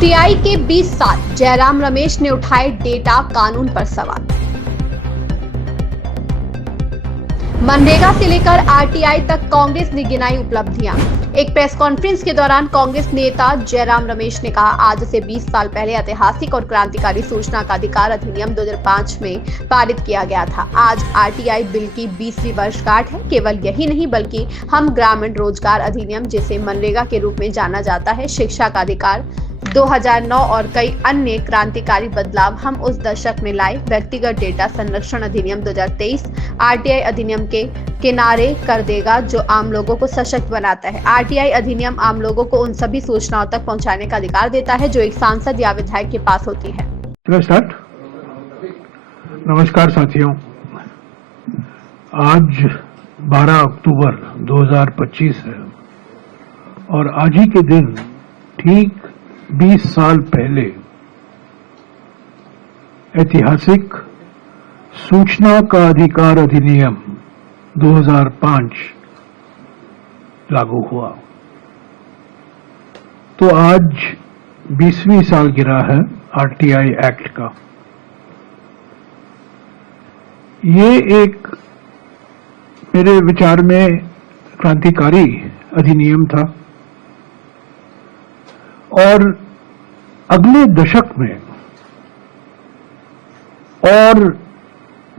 RTI के 20 साल, जयराम रमेश ने उठाए डेटा कानून पर सवाल। मनरेगा से लेकर आरटीआई तक कांग्रेस ने गिनाई उपलब्धियां। एक प्रेस कॉन्फ्रेंस के दौरान कांग्रेस नेता जयराम रमेश ने कहा, आज से 20 साल पहले ऐतिहासिक और क्रांतिकारी सूचना का अधिकार अधिनियम 2005 में पारित किया गया था। आज आरटीआई बिल की 20वीं वर्षगांठ है। केवल यही नहीं बल्कि हम ग्रामीण रोजगार अधिनियम, जिसे मनरेगा के रूप में जाना जाता है, शिक्षा का अधिकार 2009 और कई अन्य क्रांतिकारी बदलाव हम उस दशक में लाए। व्यक्तिगत डेटा संरक्षण अधिनियम 2023 आरटीआई अधिनियम के किनारे कर देगा, जो आम लोगों को सशक्त बनाता है। आरटीआई अधिनियम आम लोगों को उन सभी सूचनाओं तक पहुंचाने का अधिकार देता है जो एक सांसद या विधायक के पास होती है। नमस्कार साथियों, आज 12 अक्टूबर 2025 है और आज ही के दिन ठीक 20 साल पहले ऐतिहासिक सूचना का अधिकार अधिनियम 2005 लागू हुआ। तो आज 20वीं सालगिरह है आरटीआई एक्ट का। ये एक मेरे विचार में क्रांतिकारी अधिनियम था और अगले दशक में और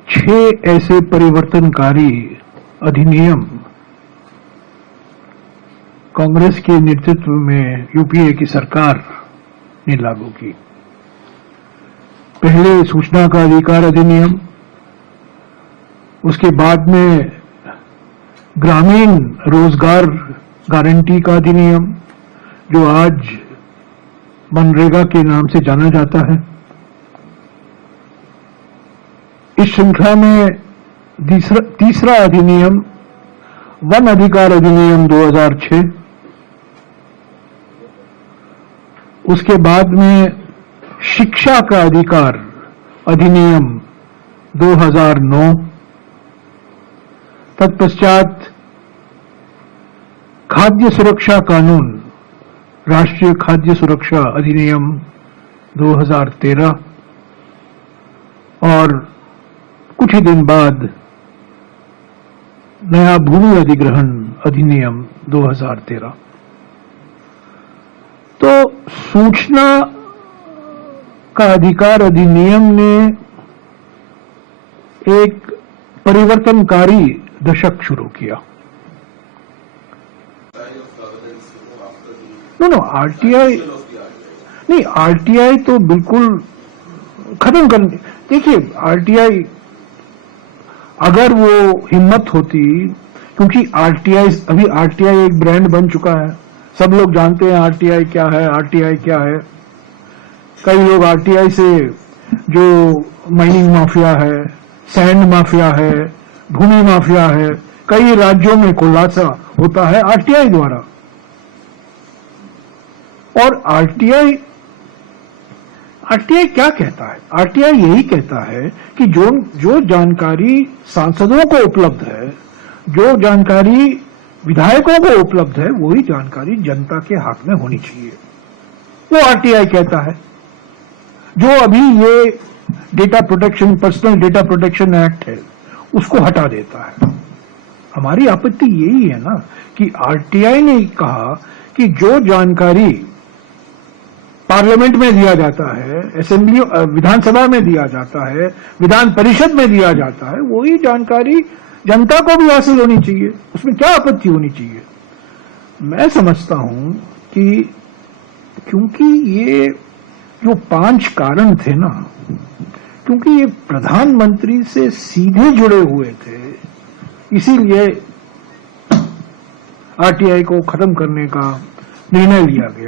6 ऐसे परिवर्तनकारी अधिनियम कांग्रेस के नेतृत्व में यूपीए की सरकार ने लागू की। पहले सूचना का अधिकार अधिनियम, उसके बाद में ग्रामीण रोजगार गारंटी का अधिनियम, जो आज मनरेगा के नाम से जाना जाता है। इस श्रृंखला में तीसरा अधिनियम वन अधिकार अधिनियम 2006, उसके बाद में शिक्षा का अधिकार अधिनियम 2009, तत्पश्चात खाद्य सुरक्षा कानून, राष्ट्रीय खाद्य सुरक्षा अधिनियम 2013 और कुछ ही दिन बाद नया भूमि अधिग्रहण अधिनियम 2013। तो सूचना का अधिकार अधिनियम ने एक परिवर्तनकारी दशक शुरू किया। आरटीआई नहीं, आरटीआई तो बिल्कुल खत्म कर। देखिए, आरटीआई अगर वो हिम्मत होती, क्योंकि अभी आरटीआई एक ब्रांड बन चुका है, सब लोग जानते हैं आरटीआई क्या है, आरटीआई क्या है। कई लोग आरटीआई से जो माइनिंग माफिया है, सैंड माफिया है, भूमि माफिया है, कई राज्यों में खुलासा होता है आरटीआई द्वारा। और आरटीआई क्या कहता है? आरटीआई यही कहता है कि जो जानकारी सांसदों को उपलब्ध है, जो जानकारी विधायकों को उपलब्ध है, वही जानकारी जनता के हाथ में होनी चाहिए। वो आरटीआई कहता है। जो अभी ये data protection, personal data protection act है, उसको हटा देता है। हमारी आपत्ति यही है ना कि आरटीआई ने कहा कि जो जानकारी पार्लियामेंट में दिया जाता है, असेंबली विधानसभा में दिया जाता है, विधान परिषद में दिया जाता है, वही जानकारी जनता को भी हासिल होनी चाहिए। उसमें क्या आपत्ति होनी चाहिए? मैं समझता हूं कि क्योंकि ये जो 5 कारण थे ना, क्योंकि ये प्रधानमंत्री से सीधे जुड़े हुए थे, इसीलिए आरटीआई को खत्म करने का निर्णय लिया गया।